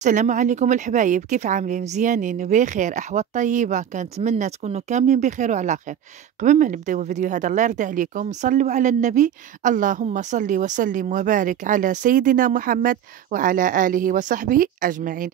السلام عليكم الحبايب، كيف عاملين؟ مزيانين بخير، احوال طيبه. كنتمنى تكونوا كاملين بخير وعلى خير. قبل ما نبداو الفيديو هذا الله يرضي عليكم صلوا على النبي. اللهم صل وسلم وبارك على سيدنا محمد وعلى اله وصحبه اجمعين.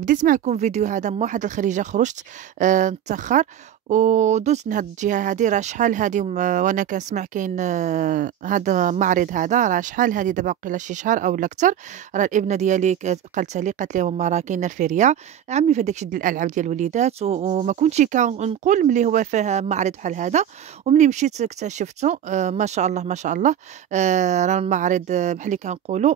بديت معكم فيديو هذا من واحد الخريجه، خرجت متاخر ودوزت من هاد الجهه هادي. راه شحال هادي وانا كنسمع كاين هذا المعرض هذا، راه شحال هادي دابا قيله شي شهر او اكثر. راه الابنه ديالي قالتها لي، قالت لي ماما راه كاينه الفيريا عمي في داكشي ديال الالعاب ديال الوليدات، وما كنتش كنقول ملي هو فيه معرض بحال هذا. وملي مشيت اكتشفته، ما شاء الله ما شاء الله. راه المعرض بحال اللي كنقولوا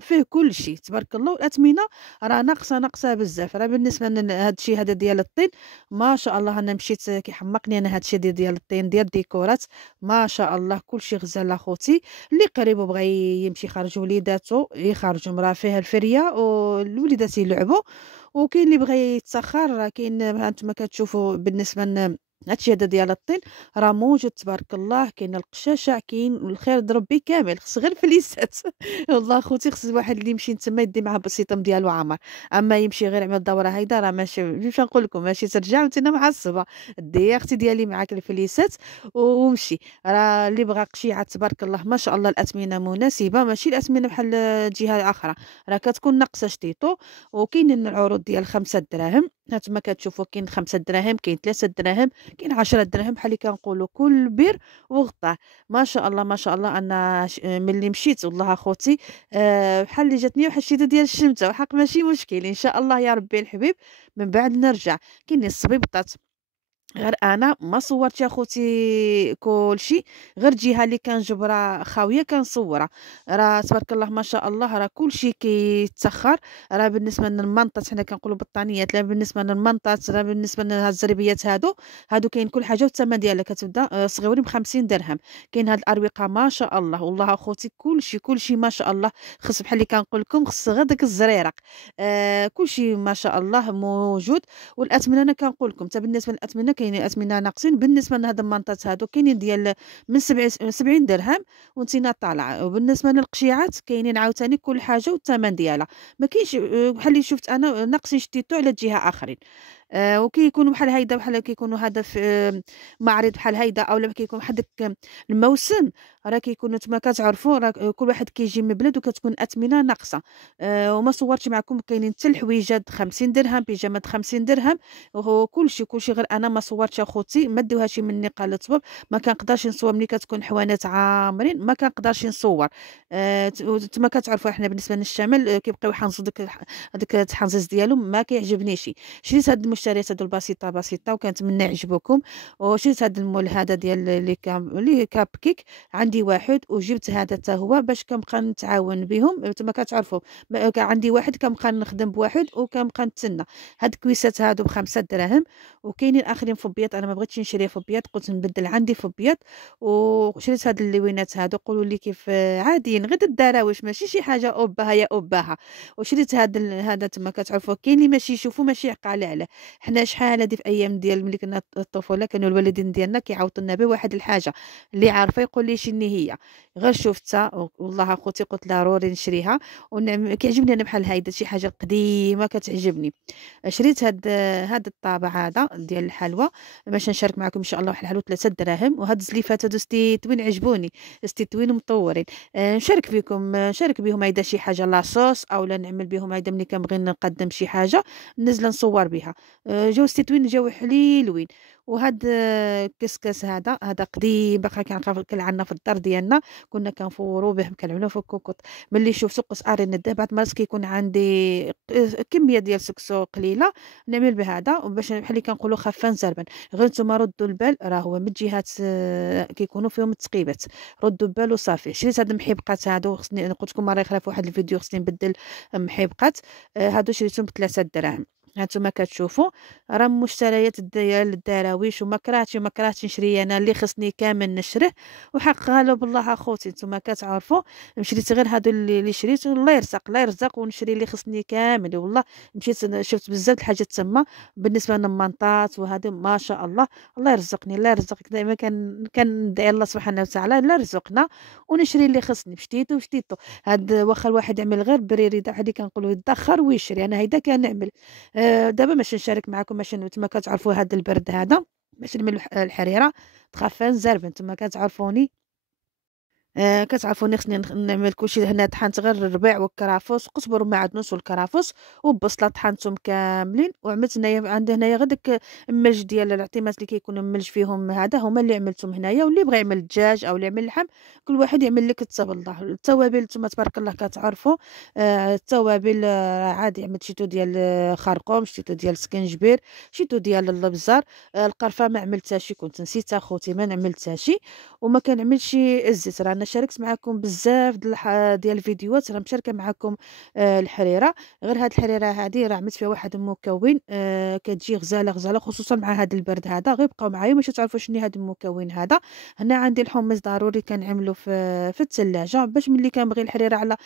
فيه كل شيء تبارك الله. والاثمنه راه ناقصه بزاف. راه بالنسبه لهذا الشيء هذا ديال الطين، ما شاء الله انا مشيت كيحمقني انا هذا الشيء ديال الطين ديال الديكورات. ما شاء الله كل شيء غزال اخوتي. اللي قريب وبغى يمشي يخرج وليداتو يخرجهم، راه فيها الفريه والوليدات يلعبوا. وكاين اللي بغى يتسخر، راه كاين ها انتم كتشوفوا بالنسبه هادشي هذا ديال الطين راه موجود تبارك الله. كاين القشاشه، كاين الخير ربي كامل، خص غير فليسات. والله خوتي خص الواحد اللي يمشي تما يدي معاه بسيطه ديالو عامر. اما يمشي غير يعمل الدوره هيدا راه ماشي، مش نقول لكم ماشي ترجع وانت معصبه. دي يا اختي ديالي معاك الفليسات ومشي. راه اللي بغى قشيعه تبارك الله ما شاء الله الاثمنه مناسبه، ماشي الاثمنه بحال جهه اخرى راه كتكون ناقصه شتيتو. وكاين العروض ديال 5 دراهم، هانتوما كتشوفوا كاين 5 دراهم، كاين 3 دراهم، كاين 10 دراهم، بحال اللي كنقولوا كل بير وغطاه. ما شاء الله ما شاء الله. انا ملي مشيت والله اخوتي بحال اللي جاتني واحد الشتاء ديال الشمته، وحق ماشي مشكل ان شاء الله يا ربي الحبيب. من بعد نرجع. كاين الصبيبطات، غير أنا ما صورتش أخوتي كلشي، غير الجهة اللي كنجبرها خاوية كنصورها. راه تبارك الله ما شاء الله راه كلشي كيتسخر. راه بالنسبة للمنطات حنا كنقولوا بطانيات، لا بالنسبة للمنطات، راه بالنسبة لهاد الزريبيات هادو كاين كل حاجة والثمن ديالها كتبدا صغيورين ب50 درهم. كاين هاد الأروقة ما شاء الله والله أخوتي كلشي ما شاء الله. خص بحال اللي كنقول لكم خص غير داك الزريرق. كلشي ما شاء الله موجود. والأثمنة أنا كنقول لكم حتى بالنسبة للأثمنة كاينين أثمنة ناقصين. بالنسبة لهاد المنطات هادو كاينين ديال من 70 درهم وانتينا طالعة. وبالنسبة للقشيعات كاينين عاوتاني كل حاجة والثمن ديالها. ما كاينش بحال اللي شفت أنا ناقصين شتيتو على جهة آخرين. وكيكونوا بحال هيدا، بحال كيكونوا هذا في معرض بحال هيدا، اولا كيكون واحد داك الموسم. راه كيكونوا تما كتعرفوا راه كل واحد كيجي من بلاد وكتكون اثمنه ناقصه. وما صورتش معكم كاينين حتى الحويجات 50 درهم، بيجامات 50 درهم. وهو كلشي غير انا ما صورتش اخوتي، ما ديوهاش مني قالت باب. ما كنقدرش نصور ملي كتكون حوانات عامرين، ما كنقدرش نصور. تما كتعرفوا احنا بالنسبه للشمال كيبقاو يحنصوا داك التحنصيص ديالهم ما كيعجبنيش. شريت هاد المشتريات هادو البسيطه بسيطه وكنتمنى يعجبوكم. وشريت هاد المول هذا ديال اللي كاب كيك، عندي واحد وجبت هذا حتى هو باش كنبقى نتعاون بهم. نتوما كتعرفوا عندي واحد كنبقى نخدم بواحد وكنبقى نتسنى. هاد الكويسات هادو ب5 دراهم. وكاينين اخرين في بياض، انا ما بغيتش نشري في بياض، قلت نبدل عندي في بياض. وشريت هاد اللوينات هادو، قولوا لي كيف عاديين غير الدراوش ماشي شي حاجه اوباها يا اوباها. وشريت هذا تما كتعرفوا كاين اللي ماشي يشوفوا ماشي يعقل عليه. حنا شحال هادي في ايام ديال ملي كنا الطفوله كانوا الوالدين ديالنا كيعاوطوا لنا بواحد الحاجه اللي عارفه يقول لي شنو هي. غير شفتها والله اخوتي قلت ضروري نشريها. كيعجبني انا بحال هيدا شي حاجه قديمه كتعجبني. شريت هاد الطابع هذا ديال الحلوى باش نشارك معكم ان شاء الله. واحد الحلوى 3 دراهم. وهاد الزليفات هادو ستيتوين عجبوني، ستيتوين مطورين. نشارك فيكم، نشارك بهم هيدا شي حاجه لاصوص او لا نعمل بهم هيدا ملي كنبغي نقدم شي حاجه نزله نصور بها. جاو ستيتوين جاو حليلوين. وهاد الكسكاس هذا قديم باقا كنعنا في الدار ديالنا. كنا كنفورو به كنعملوه في الكوكوط. ملي شفت قص اري نديه بعد ما كيكون عندي كميه ديال سكسو قليله نعمل بهذا وباش بحال اللي كنقولوا خفان زربان. غير نتوما ردوا البال، راه هو من جهات كيكونوا فيهم التقيبات. ردوا البال وصافي. شريت هاد المحيبقات هادو، خصني قلت لكم مره اخرى في واحد الفيديو خصني نبدل محيبقات. هادو شريتهم ب3 دراهم. هانتوما كتشوفوا راه مشتريات ديال الدراويش، وما كرهتش نشري انا اللي خصني كامل نشره. وحقها له بالله اخوتي، نتوما كتعرفوا مشيت غير هادو اللي شريت، الله يرزق الله يرزق، ونشري اللي خصني كامل والله. مشيت شفت بزاف د الحاجات تما بالنسبه للمنطات وهذا ما شاء الله. الله يرزقني الله يرزقك، دائما كندعي الله سبحانه وتعالى لا يرزقنا ونشري اللي خصني. شتيتو هاد واخا الواحد يعمل غير بريري هادي كنقولوا يدخر ويشري، انا هيدا كنعمل. دابا باش نشارك معكم باش نتوما كتعرفوا هذا البرد هذا باش نعمل الحريره تخفى نزرب. نتوما كتعرفوني كتعرفوني خصني نعمل كلشي. هنا طحنت غير الربيع والكرافس وقزبر ومعدنوس والكرافس والبصله، طحنتهم كاملين وعملت هنايا. عندي هنايا غير داك الملج ديال العطيمات اللي كيكونوا مملج فيهم، هذا هما اللي عملتهم هنايا. واللي بغى يعمل الدجاج او اللي يعمل اللحم كل واحد يعمل لك الله. التوابل نتوما تبارك الله كتعرفوا. التوابل عادي عملت شيتو ديال خرقوم، شيتو ديال سكنجبير، شيتو ديال الابزار. القرفه ما عملتهاش، كنت نسيت اخوتي ما عملتهاش. وما كنعملش الزيت. رانا شاركت معكم بزاف ديال الفيديوهات، راه مشاركه معكم الحريره. غير هاد الحريره هادي راه عملت فيها واحد المكون كتجي غزاله غزاله، خصوصا مع هاد البرد هذا. غير بقاو معايا باش تعرفوا شنو هاد المكون هذا. هنا عندي الحمص ضروري كنعملو في الثلاجه باش ملي كنبغي الحريره على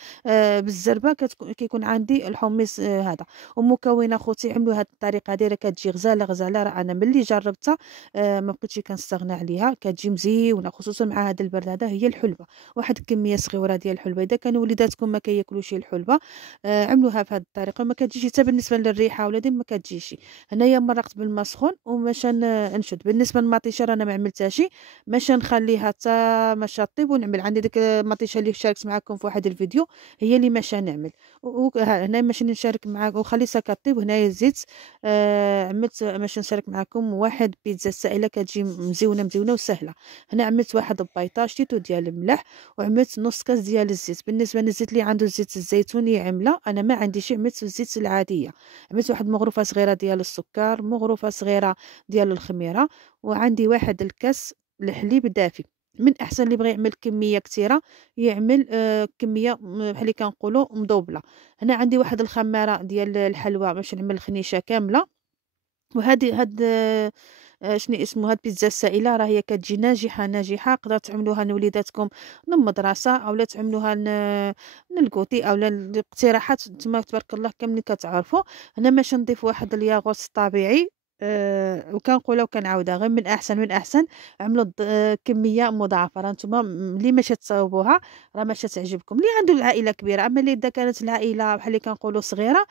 بالزربه كيكون عندي الحمص هذا. ومكون اخوتي عملوا هاد الطريقه هادي راه كتجي غزاله غزاله. راه انا ملي جربتها ما بقيتش كنستغنى عليها، كتجي مزيونه خصوصا مع هذا البرد هذا. هي الحلبه، واحد الكميه صغيره ديال الحلبه. اذا كانوا وليداتكم ما كياكلوش الحلبه عملوها بهذه الطريقه، ما كتجيش حتى بالنسبه للريحه ولا دي ما كتجيش. هنايا مرقت بالماء سخون وماش نشد. بالنسبه للمطيشه انا ما عملتهاش، ماش نخليها حتى ما طيب ونعمل. عندي ديك المطيشه اللي شاركت معكم في واحد الفيديو هي اللي ماش نعمل. هنا ماشي نشارك معكم وخليتها كطيب. هنايا الزيت عملت باش نشارك معكم واحد بيتزا سائله كتجي مزيونه وسهله. هنا عملت واحد البيطه، شتيتو ديال الملح، وعملت نص كاس ديال الزيت. بالنسبه للزيت اللي عنده زيت الزيتوني عامله، انا ما عنديش، عملت الزيت العاديه. عملت واحد مغروفه صغيره ديال السكر، مغروفه صغيره ديال الخميره، وعندي واحد الكاس الحليب دافي. من احسن اللي بغى يعمل كميه كثيره يعمل كميه بحال اللي كنقولوا مدوبله. هنا عندي واحد الخماره ديال الحلوى باش نعمل الخنيشه كامله. وهذه هاد شنو اسمه هاد البيتزا السائله راه هي كتجي ناجحه. قدروا تعملوها لوليداتكم من المدرسه اولا تعملوها للكوتي اولا الاقتراحات نتوما تبارك الله كاملين كتعرفوا. هنا باش نضيف واحد الياغورت طبيعي وكنقولها وكنعاودها غير من احسن عملوا كميه مضاعفه. راه نتوما ملي ماشي تصاوبوها راه ماشي تعجبكم. اللي عنده العائله كبيره، اما اللي اذا كانت العائله بحال اللي كنقولوا صغيره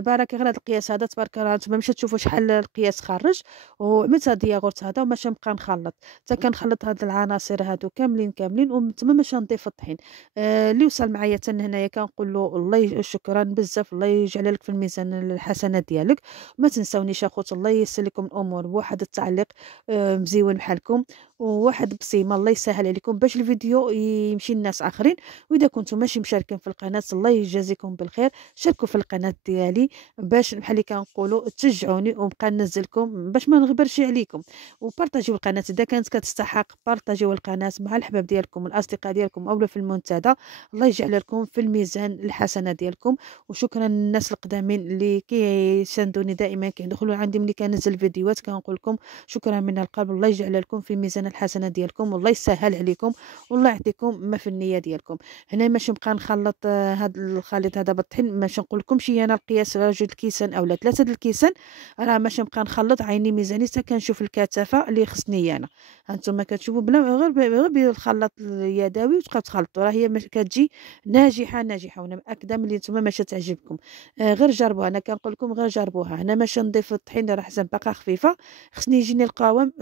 بارك غير هذا القياس هذا تبارك الله. نتوما ماشي تشوفوا شحال القياس خرج. وعملت هاد الياغورت هذا وماشي نبقى نخلط حتى كنخلط هاد العناصر هادو كاملين وتما ماشي نضيف الطحين. اللي وصل معايا حتى هنايا كنقول له الله شكرا بزاف، الله يجعل لك في الميزان الحسنات ديالك. ما تنساونيش اخوت، الله ييسر لكم الامور بواحد التعليق مزيون بحالكم وواحد بصيمه، الله يسهل عليكم باش الفيديو يمشي لناس اخرين. واذا كنتم ماشي مشاركين في القناه الله يجازيكم بالخير، شاركوا في القناه ديالي باش بحال اللي كنقولوا تشجعوني ونبقى ننزلكم باش ما نغبرش عليكم. وبارطاجيو القناه اذا كانت كتستحق، بارطاجيو القناه مع الحباب ديالكم والاصدقاء ديالكم اولا في المنتدى. الله يجعل لكم في الميزان الحسنه ديالكم. وشكرا للناس القدامين اللي كيساندوني دائما كيدخلوا عندي ملي كنزل فيديوهات. كنقول لكم شكرا من القلب، الله يجعل لكم في ميزان الحسنه ديالكم والله يسهل عليكم والله يعطيكم ما في النيه ديالكم. هنا ماشي نبقى نخلط هذا الخليط هذا بالطحين. ماشي نقول لكمش انا القياس راه 2 الكيسان اولا 3 الكيسان، راه ماشي نبقى نخلط عيني ميزاني حتى كنشوف الكثافه اللي خصني انا. هانتوما كتشوفوا بلا غير بالخلاط اليدوي وتبقاو تخلطوا راه هي كتجي ناجحه. وانا مأكده ملي نتوما ماشي تعجبكم غير جربوها. انا كنقول لكم غير جربوها. هنا ماشي نضيف الطحين راه حسن باقا خفيفه، خصني يجيني القوام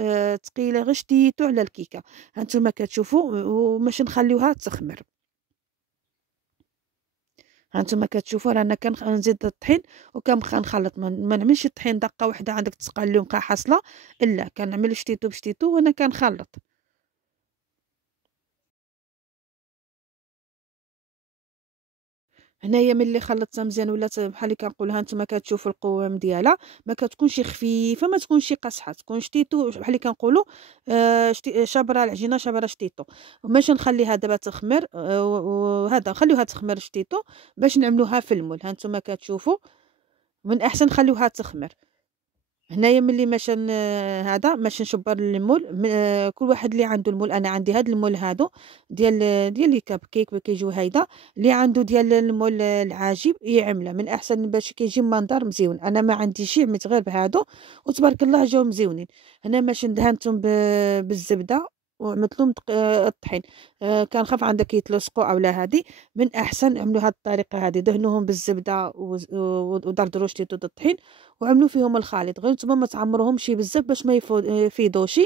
ثقيله غير شتيتو على الكيكه. هانتوما كتشوفوا وماشي نخليوها تخمر. هانتوما كتشوفوا رانا كنزيد الطحين وكنبقى نخلط. ما نعملش الطحين دقه واحده عندك تقلي ونبقى حاصله، لا كنعمل شتيتو بشتيتو وانا كنخلط. هنايا ملي خلطتها مزيان ولات بحال اللي كنقولها نتوما كتشوفوا القوام ديالها ما كتكونش خفيفه ما تكونش قاصحه، تكون شتيتو بحال اللي كنقولوا شابره العجينه شابره شتيتو. وماش نخليها دابا تخمر وهذا نخليوها تخمر شتيتو باش نعملوها في المول. ها نتوما كتشوفوا من احسن نخليوها تخمر. هنايا ملي باش هذا باش نشبر المول كل واحد اللي عنده المول. انا عندي هاد المول هادو ديال لي كاب كيك كيجيو هيدا. اللي عنده ديال المول العاجب يعمله من احسن باش كيجي منظر مزيون. انا ما عندي شي عملت غير بهادو وتبارك الله جاو مزيونين. هنا باش دهنتهم بالزبده وعملت لهم الطحين. كنخاف عندك يتلصقوا اولا هادي. من احسن عملوا هاد الطريقه هادي، دهنوهم بالزبده ودردروا شتيتو الطحين وعملوا فيهم الخليط. غير نتوما ما تعمروهمش بزاف باش ما يفيضوش.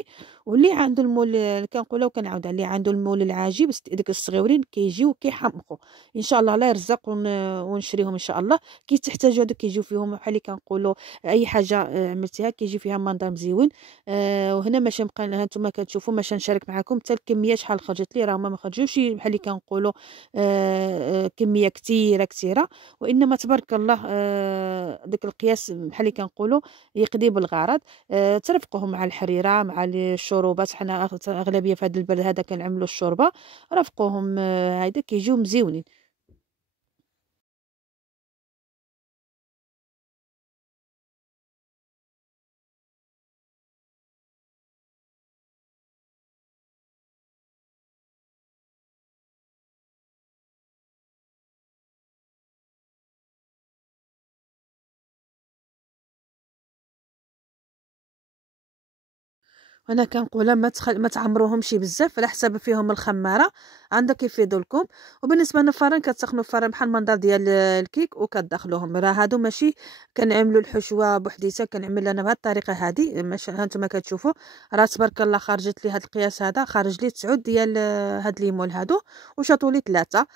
واللي عنده المول كنقولها وكنعاودها، اللي عنده المول العاجي بس ديك الصغيورين كيجيو كيحمقوا ان شاء الله. الله يرزق ونشريهم ان شاء الله. كي تحتاجوا هذوك كيجيو فيهم بحال اللي كنقولوا اي حاجه عملتيها كيجي فيها منظر مزيون. وهنا ماشي نبقى نتوما كتشوفوا ماشي نشارك معكم حتى الكميه شحال خرجت لي. راه ما خرجوش بحال اللي كنقولوا كميه كثيره كثيره، وانما تبارك الله داك القياس بحال اللي كنقولوا يقضي بالغرض. ترفقوهم مع الحريره مع الشروبات. حنا اغلبيه في هذا البلد هذا كنعملوا الشوربه. رافقوهم هيدا كيجيو مزيونين. انا كنقولها ما تعمروهمش بزاف على حساب فيهم الخماره عندك يفيدوا لكم. وبالنسبه للفرن كتسخنوا الفرن بحال المنظر ديال الكيك وكتدخلوهم. راه هادو ماشي كنعملوا الحشوه بوحديتها، كنعمل انا بهذه الطريقه هذه. ماشي هانتوما كتشوفوا راه تبارك الله خرجت لي هذا القياس هذا. خرج لي 9 ديال هاد ليمون هادو وشاطوا لي 3.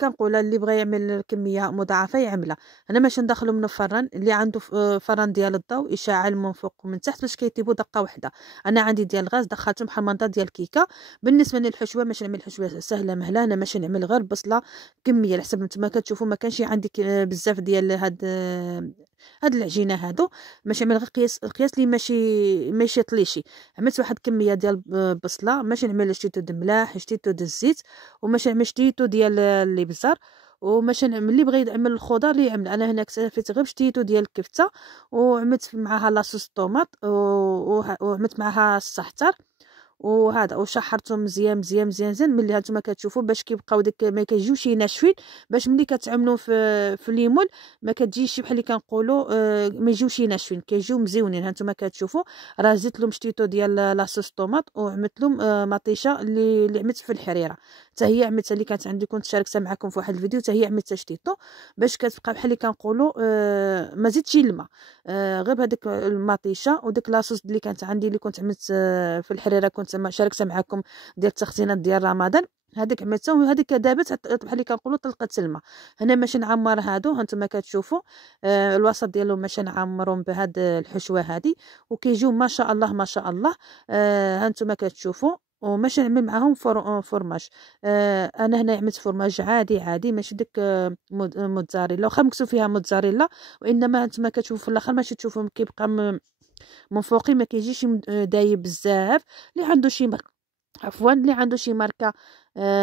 كنقول اللي بغى يعمل كميه مضاعفه يعملها. انا باش ندخلو من الفرن اللي عنده فرن ديال الضوء يشعل من فوق ومن تحت باش كيطيبوا دقه واحده. انا عندي ديال الغاز دخلتهم بحال المنظر ديال الكيكه. بالنسبه للحشوه ماشي نعمل حشوه سهله مهله. انا ماشي نعمل غير بصله كميه على حسب نتوما كتشوفوا. ما كانش عندي بزاف ديال هاد العجينه هادو. ماشي نعمل غير القياس اللي ماشي يطليشي. عملت واحد الكميه ديال البصله. ماشي نعمل شتيتو د الملاح شتيتو د الزيت وماشي نعمل شتيتو ديال الابزار. وماشي نعمل اللي بغى يعمل الخضر اللي يعمل. انا هنا اكتفيت غير بشتيتو ديال الكفته وعملت معها لاصوص طوماط وعملت معها الزعتر وهذا وشحرتهم مزيان مزيان مزيان مزيان. ملي هانتوما كتشوفوا باش كيبقاو داك ما كيجيوش ناشفين. باش ملي كتعملوا في الليمون ما كتجيش بحال اللي كنقولوا ما يجيوش ناشفين كيجيو مزيونين. هانتوما كتشوفوا راه زدت لهم شتيتو ديال لاصوص طوماط وعملت لهم مطيشه اللي عملت في الحريره. حتى هي عملتها اللي كانت عندي كنت شاركتها معكم في واحد الفيديو. حتى هي عملتها شتيتو باش كتبقى بحال اللي كنقولوا ما زدتش الماء. غير بهذيك المطيشه وديك لاصوص اللي كانت عندي اللي كنت عملت في الحريره كنت شاركتها معكم ديال التخزينات ديال رمضان. هذيك عملتها وهذيك دابت بحال اللي كنقولوا طلقت الماء. هنا باش نعمر هادو هانتوما كتشوفوا الوسط ديالهم باش نعمرهم بهاد الحشوه هذه وكيجيو ما شاء الله ما شاء الله. هانتوما كتشوفوا وماشي نعمل معاهم فورماج. انا هنا عملت فورماج عادي عادي ماشي ديك موتزاريلا واخا مكتوب فيها موتزاريلا. وانما انتما كتشوفوا في الاخر ماشي تشوفوا كيبقى من فوقي ما كيجيش دايب بزاف. اللي عنده شي عفوا اللي عنده شي ماركه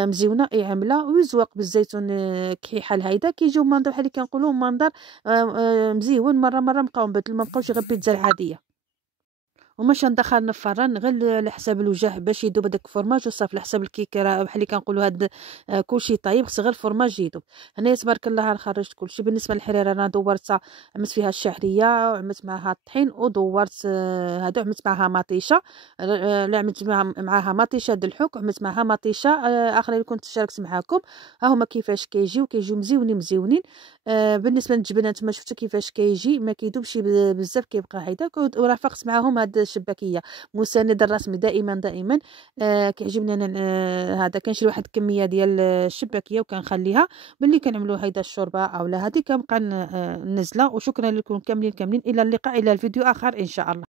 مزيونه يعملها ويزوق بالزيتون كحيحه هيدا كيجيو منظر بحال اللي كنقولوا منظر مزيون. مره نبقاو نبدلوا ما بقاوش غير بيتزا العاديه. وماش ندخل نفرن غير على حساب الوجه باش يذوب داك الفرماج وصافي. على حساب الكيك راه بحال اللي كنقولوا هاد كلشي طايب خص غير الفرماج يذوب. هنايا تبارك الله خرجت كلشي. بالنسبه للحريره انا دورتها عملت فيها الشعريه وعملت معها الطحين ودورت هذا عملت معها مطيشه. لا عملت معها مطيشه د الحك وعملت معها مطيشه اخرى اللي كنت شاركت معكم. ها هما كيفاش كيجيو مزيونين مزيونين. بالنسبه للجبنه نتوما شفتوا كيفاش كيجي ما كيذوبش بزاف كيبقى هيدا. ورافقت معاهم هاد الشباكيه مساند الرسمي دائما دائما. كيعجبني انا هذا كنشري واحد الكميه ديال الشباكيه وكنخليها باللي كنعملوا هيدا الشوربه اولا هذه كنبقى ننزلها. وشكرا لكم كاملين الى اللقاء الى الفيديو اخر ان شاء الله.